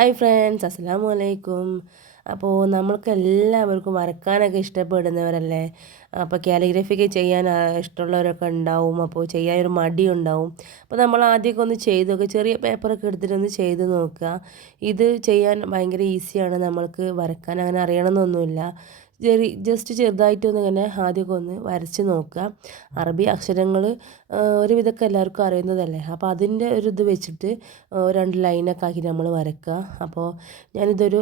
Hi friends, അസ്സലാമു അലൈക്കും. അപ്പോൾ നമ്മൾക്കെല്ലാവർക്കും വരക്കാനൊക്കെ ഇഷ്ടപ്പെടുന്നവരല്ലേ. അപ്പോൾ കാലിഗ്രഫിക്ക് ചെയ്യാൻ ഇഷ്ടമുള്ളവരൊക്കെ ഉണ്ടാവും. അപ്പോൾ ചെയ്യാനൊരു മടിയുണ്ടാവും. അപ്പോൾ നമ്മൾ ആദ്യമൊക്കെ ഒന്ന് ചെയ്ത് നോക്കുക, ചെറിയ പേപ്പറൊക്കെ എടുത്തിട്ടൊന്ന് ചെയ്ത് നോക്കുക. ഇത് ചെയ്യാൻ ഭയങ്കര ഈസിയാണ്. നമ്മൾക്ക് വരക്കാൻ അങ്ങനെ അറിയണമെന്നൊന്നുമില്ല. ജസ്റ്റ് ചെറുതായിട്ടൊന്ന് ഇങ്ങനെ ആദ്യമൊക്കെ ഒന്ന് വരച്ച് നോക്കുക. അറബി അക്ഷരങ്ങൾ ഒരുവിധമൊക്കെ എല്ലാവർക്കും അറിയുന്നതല്ലേ. അപ്പോൾ അതിൻ്റെ ഒരു ഇത് വെച്ചിട്ട് 2 ലൈനൊക്കെ ആക്കി നമ്മൾ വരക്കുക. അപ്പോൾ ഞാനിതൊരു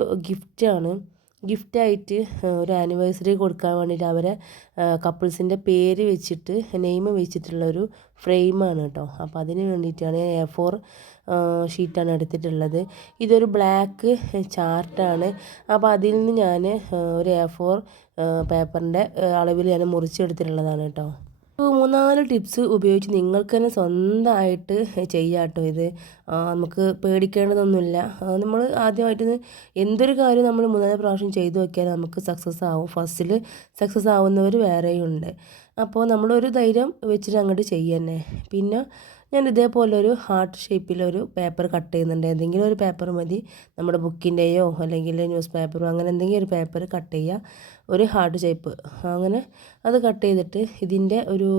ഗിഫ്റ്റായിട്ട് ഒരു ആനിവേഴ്സറി കൊടുക്കാൻ വേണ്ടിയിട്ട് അവരെ കപ്പിൾസിൻ്റെ പേര് വെച്ചിട്ട് നെയിം വെച്ചിട്ടുള്ളൊരു ഫ്രെയിമാണ് കേട്ടോ. അപ്പോൾ അതിന് വേണ്ടിയിട്ടാണ് A4 ഷീറ്റാണ് എടുത്തിട്ടുള്ളത്. ഇതൊരു ബ്ലാക്ക് ചാർട്ടാണ്. അപ്പോൾ അതിൽ നിന്ന് ഞാൻ ഒരു A4 പേപ്പറിൻ്റെ അളവിൽ ഞാൻ മുറിച്ചെടുത്തിട്ടുള്ളതാണ് കേട്ടോ. 3-4 ടിപ്സ് ഉപയോഗിച്ച് നിങ്ങൾക്ക് തന്നെ സ്വന്തമായിട്ട് ചെയ്യാം കേട്ടോ. ഇത് നമുക്ക് പേടിക്കേണ്ടതൊന്നുമില്ല. നമ്മൾ ആദ്യമായിട്ട് എന്തൊരു കാര്യം നമ്മൾ 3-4 പ്രാവശ്യം ചെയ്തു നോക്കിയാൽ നമുക്ക് സക്സസ് ആവും. ഫസ്റ്റിൽ സക്സസ് ആവുന്നവർ വേറെയുണ്ട്. അപ്പോൾ നമ്മളൊരു ധൈര്യം വെച്ചിട്ട് അങ്ങോട്ട് ചെയ്യന്നെ. പിന്നെ ഞാൻ ഇതേപോലെ ഒരു ഹാർട്ട് ഷേപ്പിലൊരു പേപ്പർ കട്ട് ചെയ്യുന്നുണ്ട്. ഏതെങ്കിലും ഒരു പേപ്പർ മതി, നമ്മുടെ ബുക്കിൻ്റെയോ അല്ലെങ്കിൽ ന്യൂസ് പേപ്പറോ അങ്ങനെ എന്തെങ്കിലും ഒരു പേപ്പർ കട്ട് ചെയ്യുക. ഒരു ഹാർട്ട് ഷേപ്പ് അങ്ങനെ അത് കട്ട് ചെയ്തിട്ട് ഇതിൻ്റെ ഒരു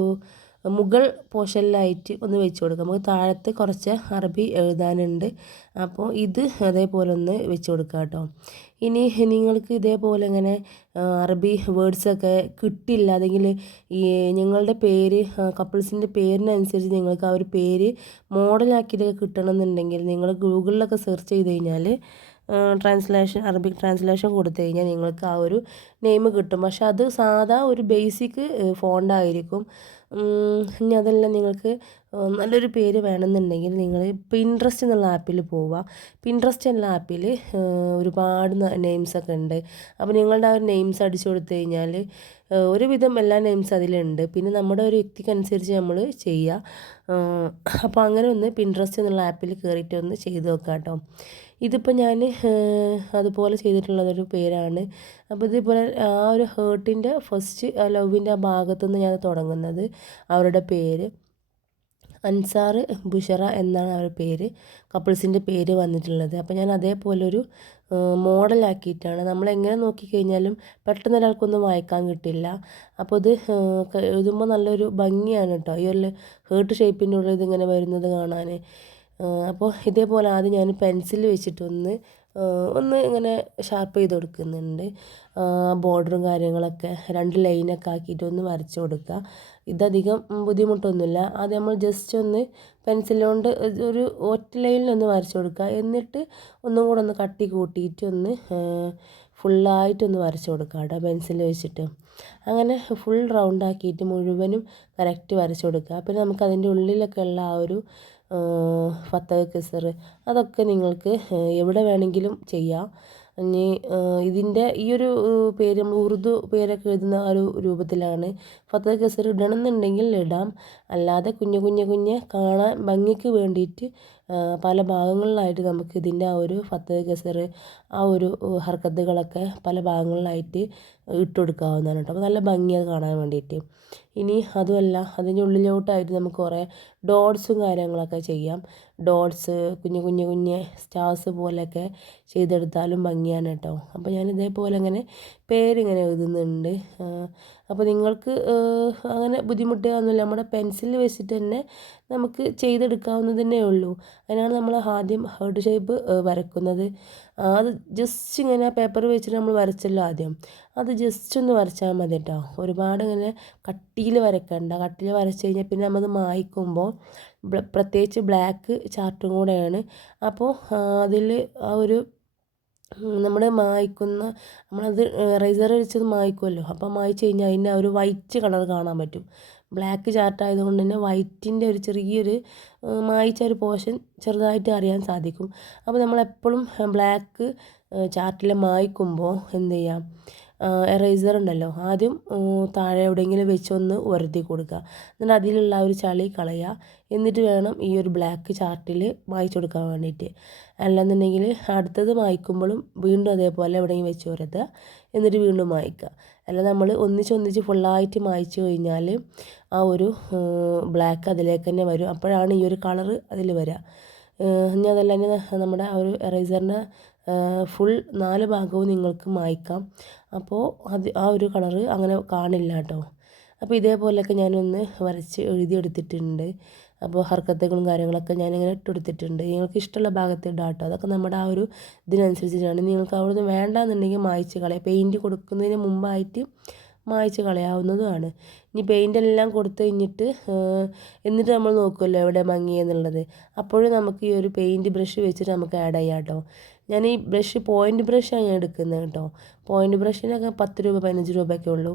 മുകൾ പോർഷനിലായിട്ട് ഒന്ന് വെച്ച് കൊടുക്കുക. നമുക്ക് താഴത്ത് കുറച്ച് അറബി എഴുതാനുണ്ട്. അപ്പോൾ ഇത് അതേപോലെ ഒന്ന് വെച്ച് കൊടുക്കുക കേട്ടോ. ഇനി നിങ്ങൾക്ക് ഇതേപോലെ ഇങ്ങനെ അറബി വേർഡ്സൊക്കെ കിട്ടില്ല, അതെങ്കിൽ ഈ നിങ്ങളുടെ പേര് കപ്പിൾസിൻ്റെ പേരിനനുസരിച്ച് നിങ്ങൾക്ക് ആ ഒരു പേര് മോഡലാക്കിയിട്ടൊക്കെ കിട്ടണമെന്നുണ്ടെങ്കിൽ നിങ്ങൾ ഗൂഗിളിലൊക്കെ സെർച്ച് ചെയ്ത് കഴിഞ്ഞാൽ അറബിക് ട്രാൻസ്ലേഷൻ കൊടുത്തു കഴിഞ്ഞാൽ നിങ്ങൾക്ക് ആ ഒരു നെയിം കിട്ടും. പക്ഷെ അത് സാധാ ഒരു ബേസിക് ഫോണ്ടായിരിക്കും. ഇനി അതെല്ലാം നിങ്ങൾക്ക് നല്ലൊരു പേര് വേണമെന്നുണ്ടെങ്കിൽ നിങ്ങൾ പിൻട്രസ്റ്റ് എന്നുള്ള ആപ്പിൽ പോവുക. പിൻട്രസ്റ്റ് എന്നുള്ള ആപ്പിൽ ഒരുപാട് നെയിംസൊക്കെ ഉണ്ട്. അപ്പോൾ നിങ്ങളുടെ ആ ഒരു നെയിംസ് അടിച്ചു കൊടുത്തു കഴിഞ്ഞാൽ ഒരുവിധം എല്ലാ നെയിംസ് അതിലുണ്ട്. പിന്നെ നമ്മുടെ ഒരു വ്യക്തിക്കനുസരിച്ച് നമ്മൾ ചെയ്യുക. അപ്പോൾ അങ്ങനെ ഒന്ന് പിൻട്രസ്റ്റ് എന്നുള്ള ആപ്പിൽ കയറിയിട്ട് ഒന്ന് ചെയ്ത് നോക്കാം കേട്ടോ. ഇതിപ്പോൾ ഞാൻ അതുപോലെ ചെയ്തിട്ടുള്ളതൊരു പേരാണ്. അപ്പോൾ ഇതുപോലെ ആ ഒരു ഹേർട്ടിൻ്റെ ഫസ്റ്റ് ലവിൻ്റെ ആ ഭാഗത്തുനിന്ന് ഞാൻ തുടങ്ങുന്നത്. അവരുടെ പേര് അൻസാർ ബുഷറ എന്നാണ് അവരുടെ പേര്, കപ്പിൾസിൻ്റെ പേര് വന്നിട്ടുള്ളത്. അപ്പോൾ ഞാൻ അതേപോലെ ഒരു മോഡലാക്കിയിട്ടാണ്. നമ്മളെങ്ങനെ നോക്കിക്കഴിഞ്ഞാലും പെട്ടെന്ന് ഒരാൾക്കൊന്നും വായിക്കാൻ കിട്ടില്ല. അപ്പോൾ ഇത് എഴുതുമ്പോൾ നല്ലൊരു ഭംഗിയാണ് കേട്ടോ. ഈ ഒരു ഹേർട്ട് ഷേപ്പിൻ്റെ ഉള്ളിൽ ഇതിങ്ങനെ വരുന്നത് കാണാൻ. അപ്പോൾ ഇതേപോലെ ആദ്യം ഞാൻ പെൻസിൽ വെച്ചിട്ടൊന്ന് ഇങ്ങനെ ഷാർപ്പ് ചെയ്ത് കൊടുക്കുന്നുണ്ട്. ബോർഡറും കാര്യങ്ങളൊക്കെ 2 ലൈനൊക്കെ ആക്കിയിട്ട് ഒന്ന് വരച്ച് കൊടുക്കുക. ഇതധികം ബുദ്ധിമുട്ടൊന്നുമില്ല. ആദ്യം നമ്മൾ ജസ്റ്റ് ഒന്ന് പെൻസിൽ കൊണ്ട് ഒരു ഒറ്റ ലൈനിലൊന്ന് വരച്ച് കൊടുക്കുക. എന്നിട്ട് ഒന്നും കൂടെ ഒന്ന് കട്ടി കൂട്ടിയിട്ട് ഒന്ന് ഫുള്ളായിട്ടൊന്ന് വരച്ച് കൊടുക്കുക കേട്ടോ പെൻസിൽ വെച്ചിട്ട്. അങ്ങനെ ഫുൾ റൗണ്ട് ആക്കിയിട്ട് മുഴുവനും കറക്റ്റ് വരച്ച് കൊടുക്കുക. പിന്നെ നമുക്ക് അതിൻ്റെ ഉള്ളിലൊക്കെ ഉള്ള ആ ഒരു ഫത്തഹ് കസർ അതൊക്കെ നിങ്ങൾക്ക് എവിടെ വേണമെങ്കിലും ചെയ്യാം. ഇനി ഇതിൻ്റെ ഈ ഒരു പേര് നമ്മൾ ഉറുദു പേരൊക്കെ എഴുതുന്ന ആ ഒരു രൂപത്തിലാണ്. ഫത്തഹ് കസർ ഇടണമെന്നുണ്ടെങ്കിൽ ഇടാം, അല്ലാതെ കുഞ്ഞ് കാണാൻ ഭംഗിക്ക് വേണ്ടിയിട്ട് പല ഭാഗങ്ങളിലായിട്ട് നമുക്ക് ഇതിൻ്റെ ആ ഒരു ഫത്തഹ് കസർ ആ ഒരു ഹർക്കത്തുകളൊക്കെ പല ഭാഗങ്ങളിലായിട്ട് ഇട്ട് കൊടുക്കാവുന്നതാണ് കേട്ടോ. അപ്പോൾ നല്ല ഭംഗിയത് കാണാൻ വേണ്ടിയിട്ട്. ഇനി അതുമല്ല, അതിൻ്റെ ഉള്ളിലോട്ടായിട്ട് നമുക്ക് കുറേ ഡോട്ട്സും കാര്യങ്ങളൊക്കെ ചെയ്യാം. ഡോട്ട്സ് കുഞ്ഞ് സ്റ്റാർസ് പോലെയൊക്കെ ചെയ്തെടുത്താലും ഭംഗിയാണ് കേട്ടോ. അപ്പോൾ ഞാൻ ഇതേപോലെ അങ്ങനെ പേരിങ്ങനെ എഴുതുന്നുണ്ട്. അപ്പോൾ നിങ്ങൾക്ക് അങ്ങനെ ബുദ്ധിമുട്ടുകയൊന്നുമില്ല. നമ്മുടെ പെൻസിൽ വെച്ചിട്ട് തന്നെ നമുക്ക് ചെയ്തെടുക്കാവുന്നതന്നെ ഉള്ളൂ. അതിനാണ് നമ്മൾ ആദ്യം ഹാർട്ട് ഷേപ്പ് വരക്കുന്നത്. അത് ജസ്റ്റ് ഇങ്ങനെ പേപ്പർ വെച്ചിട്ട് നമ്മൾ വരച്ചല്ലോ ആദ്യം, അത് ജസ്റ്റ് ഒന്ന് വരച്ചാൽ മതി കേട്ടോ. ഒരുപാട് ഇങ്ങനെ കട്ടിയിൽ വരക്കണ്ട. കട്ടിയിൽ വരച്ച് കഴിഞ്ഞാൽ പിന്നെ നമ്മൾ മായ്ക്കുമ്പോൾ പ്രത്യേകിച്ച് ബ്ലാക്ക് ചാർട്ടും കൂടെയാണ്. അപ്പോൾ അതിൽ ആ ഒരു നമ്മൾ നമ്മളത് റൈസർ വെച്ചത് മായ്ക്കുമല്ലോ. അപ്പോൾ മായ്ച്ച് കഴിഞ്ഞാൽ അതിൻ്റെ ആ ഒരു വൈറ്റ് കളർ കാണാൻ പറ്റും. ബ്ലാക്ക് ചാർട്ട് ആയതുകൊണ്ട് തന്നെ വൈറ്റിൻ്റെ ഒരു ചെറിയൊരു മായ്ച്ച ഒരു പോർഷൻ ചെറുതായിട്ട് അറിയാൻ സാധിക്കും. അപ്പോൾ നമ്മളെപ്പോഴും ബ്ലാക്ക് ചാർട്ടിൽ മായ്ക്കുമ്പോൾ എന്ത് ചെയ്യാം, എറൈസർ ഉണ്ടല്ലോ, ആദ്യം താഴെ എവിടെയെങ്കിലും വെച്ചൊന്ന് ഉരതി കൊടുക്കുക. എന്നിട്ട് അതിലുള്ള ഒരു ചളി കളയുക. എന്നിട്ട് വേണം ഈ ഒരു ബ്ലാക്ക് ചാർട്ടിൽ മായ്ച്ചു കൊടുക്കാൻ വേണ്ടിയിട്ട്. അല്ലെന്നുണ്ടെങ്കിൽ അടുത്തത് മായ്ക്കുമ്പോഴും വീണ്ടും അതേപോലെ എവിടെയെങ്കിലും വെച്ച് ഉരതുക, എന്നിട്ട് വീണ്ടും മായ്ക്കുക. അല്ല നമ്മൾ ഒന്നിച്ച് ഫുള്ളായിട്ട് മായ്ച്ചു കഴിഞ്ഞാൽ ആ ഒരു ബ്ലാക്ക് അതിലേക്ക് തന്നെ വരും. അപ്പോഴാണ് ഈ ഒരു കളറ് അതിൽ വരിക. ഇനി അതല്ല നമ്മുടെ ആ ഒരു എറേസറിൻ്റെ ഫുൾ 4 ഭാഗവും നിങ്ങൾക്ക് മായ്ക്കാം. അപ്പോൾ ആ ഒരു കളറ് അങ്ങനെ കാണില്ല കേട്ടോ. അപ്പോൾ ഇതേപോലെയൊക്കെ ഞാനൊന്ന് വരച്ച് എഴുതിയെടുത്തിട്ടുണ്ട്. അപ്പോൾ ഹർക്കത്തുകളും കാര്യങ്ങളൊക്കെ ഞാനിങ്ങനെ ഇട്ടെടുത്തിട്ടുണ്ട്. നിങ്ങൾക്ക് ഇഷ്ടമുള്ള ഭാഗത്ത് ഇടാം കേട്ടോ. അതൊക്കെ നമ്മുടെ ആ ഒരു ഇതിനനുസരിച്ചിട്ടാണ്. നിങ്ങൾക്ക് അവിടുന്ന് വേണ്ടാന്നുണ്ടെങ്കിൽ മായ്ച്ച് കളയാം. പെയിൻറ്റ് കൊടുക്കുന്നതിന് മുമ്പായിട്ട് മായ്ച്ച് കളയാവുന്നതുമാണ്. ഇനി പെയിൻ്റ് എല്ലാം കൊടുത്തു കഴിഞ്ഞിട്ട് എന്നിട്ട് നമ്മൾ നോക്കുമല്ലോ എവിടെ മങ്ങിയെന്നുള്ളത്. അപ്പോഴും നമുക്ക് ഈ ഒരു പെയിൻറ്റ് ബ്രഷ് വെച്ചിട്ട് നമുക്ക് ആഡ് ചെയ്യാം കേട്ടോ. ഞാൻ ഈ ബ്രഷ് പോയിൻറ്റ് ബ്രഷാണ് ഞാൻ എടുക്കുന്നത് കേട്ടോ. പോയിൻറ്റ് ബ്രഷിനൊക്കെ 10 രൂപ 15 രൂപയൊക്കെ ഉള്ളൂ.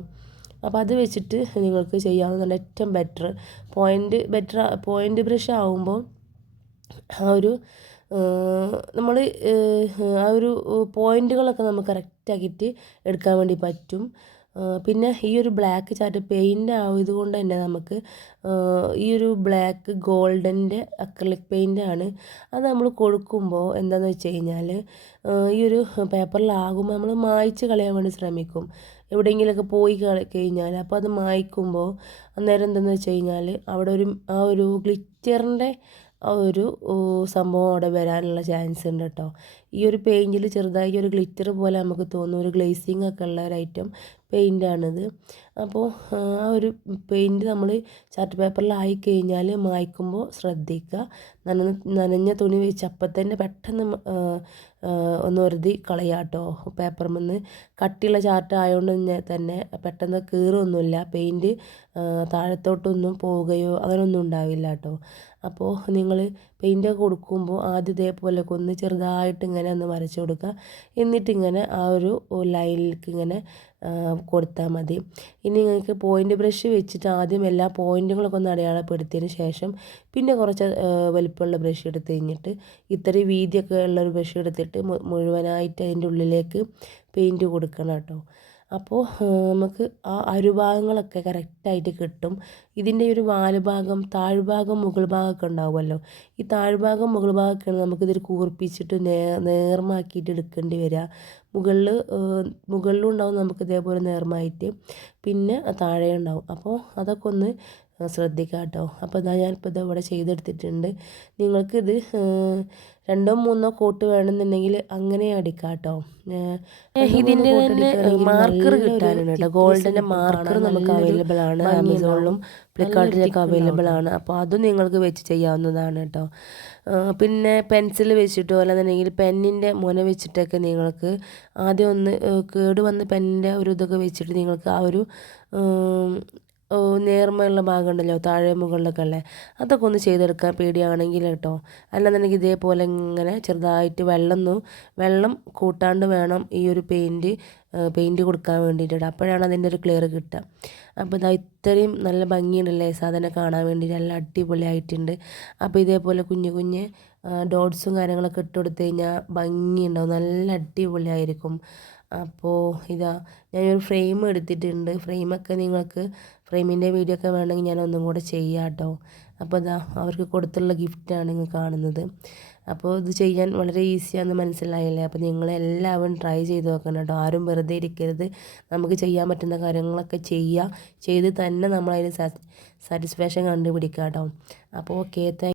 അപ്പോൾ അത് വെച്ചിട്ട് നിങ്ങൾക്ക് ചെയ്യാവുന്നതാണ് ഏറ്റവും ബെറ്റർ. പോയിൻറ്റ് ബ്രഷ് ആവുമ്പോൾ ആ ഒരു നമ്മൾ ആ ഒരു പോയിൻറ്റുകളൊക്കെ നമുക്ക് കറക്റ്റാക്കിയിട്ട് എടുക്കാൻ വേണ്ടി പറ്റും. പിന്നെ ഈ ഒരു ബ്ലാക്ക് ചാർട്ട് പെയിൻ്റ് ആയതുകൊണ്ട് തന്നെ നമുക്ക് ഈ ഒരു ബ്ലാക്ക് ഗോൾഡൻ്റെ അക്രിലിക് പെയിൻ്റാണ്. അത് നമ്മൾ കൊടുക്കുമ്പോൾ എന്താണെന്ന് വെച്ച് കഴിഞ്ഞാൽ ഈ ഒരു പേപ്പറിലാകുമ്പോൾ നമ്മൾ മായ്ച്ച് കളയാൻ വേണ്ടി ശ്രമിക്കും. എവിടെയെങ്കിലുമൊക്കെ പോയി കഴിഞ്ഞാൽ അപ്പോൾ അത് മായ്ക്കുമ്പോൾ അന്നേരം എന്താണെന്ന് വെച്ച് കഴിഞ്ഞാൽ അവിടെ ആ ഒരു ഗ്ലിറ്ററിൻ്റെ ആ ഒരു സംഭവം അവിടെ വരാനുള്ള ചാൻസ് ഉണ്ട് കേട്ടോ. ഈ ഒരു പെയിൻറ്റിൽ ചെറുതായി ഒരു ഗ്ലിറ്റർ പോലെ നമുക്ക് തോന്നും. ഒരു ഗ്ലേസിങ് ഒക്കെ ഉള്ള ഒരു ഐറ്റം പെയിൻ്റാണിത്. അപ്പോൾ ആ ഒരു പെയിൻറ്റ് നമ്മൾ ചാർട്ട് പേപ്പറിലായി കഴിഞ്ഞാൽ മായ്ക്കുമ്പോൾ ശ്രദ്ധിക്കുക. നനഞ്ഞ തുണി വെച്ച് അപ്പം തന്നെ പെട്ടെന്ന് ഒന്ന് ഉരതി കളയാട്ടോ. പേപ്പറിൽ കട്ടിയുള്ള ചാർട്ട് ആയതുകൊണ്ട് തന്നെ പെട്ടെന്ന് കീറൊന്നുമില്ല. പെയിൻറ്റ് താഴത്തോട്ടൊന്നും പോവുകയോ അങ്ങനെയൊന്നും ഉണ്ടാവില്ല കേട്ടോ. അപ്പോൾ നിങ്ങൾ പെയിൻ്റ് കൊടുക്കുമ്പോൾ ആദ്യം ഇതേപോലെയൊക്കെ ഒന്ന് ചെറുതായിട്ട് ഇങ്ങനെ ഒന്ന് വരച്ച് കൊടുക്കുക. എന്നിട്ടിങ്ങനെ ആ ഒരു ലൈനിലേക്ക് ഇങ്ങനെ കൊടുത്താൽ മതി. ഇനി നിങ്ങൾക്ക് പോയിൻ്റ് ബ്രഷ് വെച്ചിട്ട് ആദ്യം എല്ലാ പോയിൻറ്റുകളൊക്കെ ഒന്ന് അടയാളപ്പെടുത്തിയതിന് ശേഷം പിന്നെ കുറച്ച് വലിപ്പമുള്ള ബ്രഷ് എടുത്ത് കഴിഞ്ഞിട്ട് ഇത്രയും വീതിയൊക്കെ ഉള്ളൊരു ബ്രഷ് എടുത്തിട്ട് മുഴുവനായിട്ട് അതിൻ്റെ ഉള്ളിലേക്ക് പെയിൻറ്റ് കൊടുക്കണം കേട്ടോ. അപ്പോൾ നമുക്ക് ആ അരുഭാഗങ്ങളൊക്കെ കറക്റ്റായിട്ട് കിട്ടും. ഇതിൻ്റെ ഒരു വാലുഭാഗം താഴ്ഭാഗം മുകൾ ഭാഗമൊക്കെ ഉണ്ടാവുമല്ലോ. ഈ താഴ്ഭാഗം മുകൾ ഭാഗമൊക്കെയാണ് നമുക്കിതിൽ കൂർപ്പിച്ചിട്ട് നേർമാക്കിയിട്ട് എടുക്കേണ്ടി വരിക. മുകളിലും ഉണ്ടാവും നമുക്ക് ഇതേപോലെ നേർമായിട്ട്, പിന്നെ താഴെ ഉണ്ടാവും. അപ്പോൾ അതൊക്കെ ഒന്ന് ശ്രദ്ധിക്കുക കേട്ടോ. അപ്പോൾ ഞാനിപ്പോൾ ഇവിടെ ചെയ്തെടുത്തിട്ടുണ്ട്. നിങ്ങൾക്കിത് 2 3 കോട്ട് വേണമെന്നുണ്ടെങ്കിൽ അങ്ങനെ അടിക്കാം കേട്ടോ. ഇതിൻ്റെ തന്നെ മാർക്കർ കിട്ടാനുണ്ട് കേട്ടോ. ഗോൾഡിൻ്റെ മാർക്കർ നമുക്ക് അവൈലബിൾ ആണ്. ആമസോണിലും ഫ്ലിപ്കാർട്ടിലൊക്കെ അവൈലബിൾ ആണ്. അപ്പോൾ അതും നിങ്ങൾക്ക് വെച്ച് ചെയ്യാവുന്നതാണ് കേട്ടോ. പിന്നെ പെൻസിൽ വെച്ചിട്ടോ അല്ലാന്നുണ്ടെങ്കിൽ പെന്നിൻ്റെ മുന വെച്ചിട്ടൊക്കെ നിങ്ങൾക്ക് ആദ്യം ഒന്ന് കേട് വന്ന് പെന്നിൻ്റെ ഒരു ഇതൊക്കെ വെച്ചിട്ട് നിങ്ങൾക്ക് ആ ഒരു നേർമയുള്ള ഭാഗം ഉണ്ടല്ലോ താഴെ മുകളിലൊക്കെ ഉള്ളത്, അതൊക്കെ ഒന്ന് ചെയ്തെടുക്കാൻ പേടിയാണെങ്കിൽ കേട്ടോ. അല്ലാന്നുണ്ടെങ്കിൽ ഇതേപോലെ ഇങ്ങനെ ചെറുതായിട്ട് വെള്ളം കൂട്ടാണ്ട് വേണം ഈ ഒരു പെയിൻറ്റ് കൊടുക്കാൻ വേണ്ടിയിട്ട്. അപ്പോഴാണ് അതിൻ്റെ ഒരു ക്ലിയർ കിട്ടുക. അപ്പോൾ ഇതാ ഇത്രയും നല്ല ഭംഗിയുണ്ടല്ലേ സാധനം കാണാൻ വേണ്ടിയിട്ട്, നല്ല അടിപൊളിയായിട്ടുണ്ട്. അപ്പോൾ ഇതേപോലെ കുഞ്ഞ് ഡോട്ട്സും കാര്യങ്ങളൊക്കെ ഇട്ട് കൊടുത്തു കഴിഞ്ഞാൽ ഭംഗിയുണ്ടാവും, നല്ല അടിപൊളിയായിരിക്കും. അപ്പോൾ ഇതാ ഞാനൊരു ഫ്രെയിം എടുത്തിട്ടുണ്ട്. ഫ്രെയിമൊക്കെ നിങ്ങൾക്ക് ഫ്രെയിമിൻ്റെ വീഡിയോ ഒക്കെ വേണമെങ്കിൽ ഞാൻ ഒന്നും കൂടെ ചെയ്യാം കേട്ടോ. അപ്പോൾ ഇതാ അവർക്ക് കൊടുത്തുള്ള ഗിഫ്റ്റാണ് നിങ്ങൾ കാണുന്നത്. അപ്പോൾ ഇത് ചെയ്യാൻ വളരെ ഈസിയാണെന്ന് മനസ്സിലായില്ലേ. അപ്പോൾ നിങ്ങളെല്ലാവരും ട്രൈ ചെയ്ത് നോക്കണം കേട്ടോ. ആരും വെറുതെ ഇരിക്കരുത്. നമുക്ക് ചെയ്യാൻ പറ്റുന്ന കാര്യങ്ങളൊക്കെ ചെയ്ത് തന്നെ നമ്മളതിന് സാറ്റിസ്ഫാക്ഷൻ കണ്ടുപിടിക്കാം കേട്ടോ. അപ്പോൾ ഓക്കെ, താങ്ക്